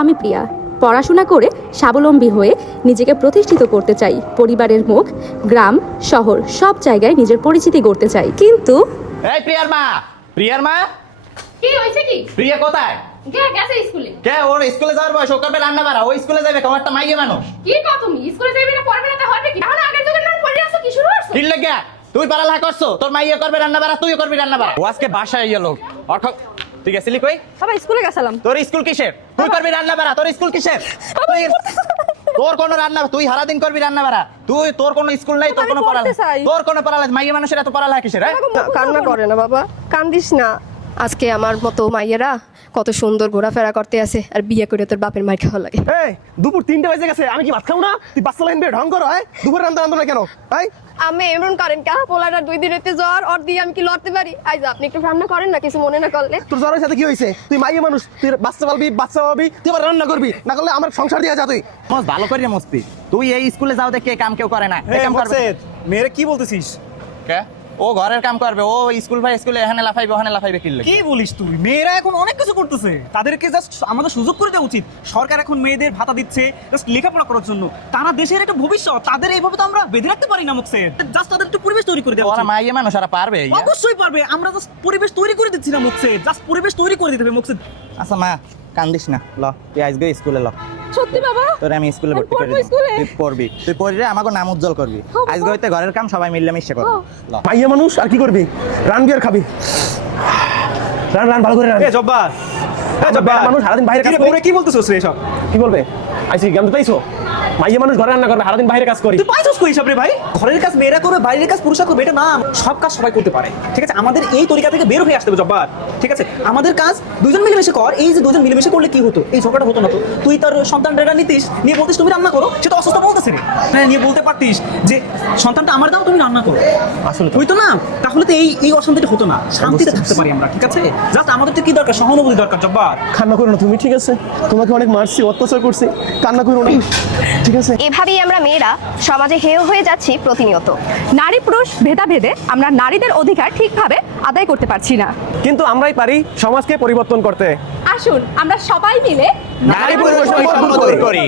আমি প্রিয়া পড়াশোনা করে স্বাবলম্বী হয়ে নিজেকে প্রতিষ্ঠিত করতে চাই। পরিবারের মুখ, গ্রাম, শহর সব জায়গায় নিজের পরিচিতি গড়তে চাই। কিন্তু এই প্রিয়ার মা কি হইছে কি? প্রিয়া কোথায়? গেছে স্কুলে। কে ওর স্কুলে যাওয়ার বয়স? ও করবে রান্না বাড়া, ও স্কুলে যাবে কেমন একটা মাইয়ে মানুষ। কি কও তুমি? স্কুলে যাইবে না পড়বে না তা হবে কি? এখন আগের যুগের নাম পড়ে আসো কি শুরু করছো? কি লাগে তুই পড়ালেখা করছো? তোর মাইয়ে করবে রান্না বাড়া, তুইও করবি রান্না বাড়া। ও আজকে বাসায় গেল। তুই গেছিলি কই? বাবা স্কুলে গেছিলাম। তোর স্কুল কিসের? তুই করবি রান্না বাড়া, তোর স্কুল কিসের? তোর কোনো রান্না, তুই সারা দিন করবি রান্না বাড়া, তোর কোনো স্কুল নাই, তোর কোনো পড়ালেখা, তোর কোনো পড়ালেখা, মাইয়ে মানুষের এত পড়ালেখা কিসের? কান্না করে না বাবা, কান্দিস না। আজকে আমার মতো মাইয়েরা কত সুন্দর ঘোরাফেরা করতে আছে, আর বিয়ে করে তোর বাপের মাইর খাওয়া লাগে। এই দুপুর 3টা বেজে গেছে, আমি কি ভাত খাবো না? তুই বাচ্চা লাইন বের ঢং করো। দুপুর রান্না না কেন? আমি এমন করেন কা পোলাটা 2 দিন হইতে জ্বর, ওর দিয়ে আমি কি লড়তে পারি? আইজ আপনি একটু রান্না করেন না, কিছু মনে না করলে। তোর জ্বরের সাথে কি হয়েছে? তুই মাইয়ে মানুষ, তুই বাচ্চা পাবি, তুই আবার রান্না করবি, না করলে আমার সংসার দিয়ে যা। তুই ভালো করি মস্তি, তুই এই স্কুলে যাও দেখে কাম কেউ করে না। মেয়েরা কি বলতেছিস? কে? ও ঘরের কাম করবে, ও স্কুলে এখানে লাফাইবে ওখানে লাফাইবে কি লাগে? কি বলিস তুই? মেয়েরা এখন অনেক কিছু করতেছে, তাদেরকে জাস্ট আমাদের সুযোগ করে দেওয়া উচিত। সরকার এখন মেয়েদের ভাতা দিচ্ছে জাস্ট লেখাপড়া করার জন্য, তারা দেশের একটা ভবিষ্যৎ, তাদের এইভাবে তো আমরা বেঁধে রাখতে পারি না মুখে। জাস্ট তাদের একটু পরিবেশ তৈরি করে দেওয়া ওরা উচিত। মাইয়ে মানুষ, ওরা পারবে। অবশ্যই পারবে, আমরা জাস্ট পরিবেশ তৈরি করে দিচ্ছি না মুখে, জাস্ট পরিবেশ তৈরি করে দিতে হবে মুখে। আচ্ছা মা কান্দিস না, ল তুই আজকে স্কুলে ল। সত্যি বাবা? তোর আমি স্কুলে ভর্তি করে দেব। তুই পড়বি, তুই পড়লে আমাকে নাম উজ্জ্বল করবি। আজকে হইতে ঘরের কাম সবাই মিলেমিশে করবি। ল মাইয়ে মানুষ আর কি করবি? রানবি আর খাবি। রান ভালো করে রান। এ জব্বার, মানুষ সারাদিন বাইরে কাজ করে। কি বলতেছিস রে এসব? কি বলবে? আইসি জ্ঞান তো পাইছো? মাইয়ে মানুষ ঘরে রান্না করবে, সারাদিন বাইরে কাজ করি। তুই পাইছস কই হিসাব রে ভাই? ঘরের কাজ মেয়েরা করবে, বাইরের কাজ পুরুষরা করবে, এটা না। সব কাজ সবাই করতে পারে, ঠিক আছে? আমাদের এই তরিকা থেকে বের হয়ে আসতে হবে জব্বার, ঠিক আছে? আমাদের কাজ দুজন মিলেমিশে কর। এই যে দুজন মিলেমিশে করলে কি হতো? এই ঝগড়াটা হতো না তো। তুই তোর সন্তানটা নিতিস, নিয়ে বলতিস তুমি রান্না করো, সেটা অসুস্থ বলতেছে রে। হ্যাঁ, নিয়ে বলতে পারতিস যে সন্তানটা আমার দাও, তুমি রান্না করো। আসলে তুই তো না, তাহলে তো এই অশান্তিটা হতো না, শান্তিতে থাকতে পারি আমরা, ঠিক আছে? জাস্ট আমাদের তো কি দরকার? সহানুভূতি দরকার জব্বার। কান্না করো না তুমি, ঠিক আছে? তোমাকে অনেক মারছি, অত্যাচার করছি, কান্না করো না, ঠিক আছে? এভাবেই আমরা মেয়েরা সমাজে হেয় হয়ে যাচ্ছি প্রতিনিয়ত। নারী পুরুষ ভেদাভেদে আমরা নারীদের অধিকার ঠিকভাবে আদায় করতে পারছি না। কিন্তু আমরাই পারি সমাজকে পরিবর্তন করতে। আসুন আমরা সবাই মিলে নারী পুরুষ বৈষম্য দূর করি।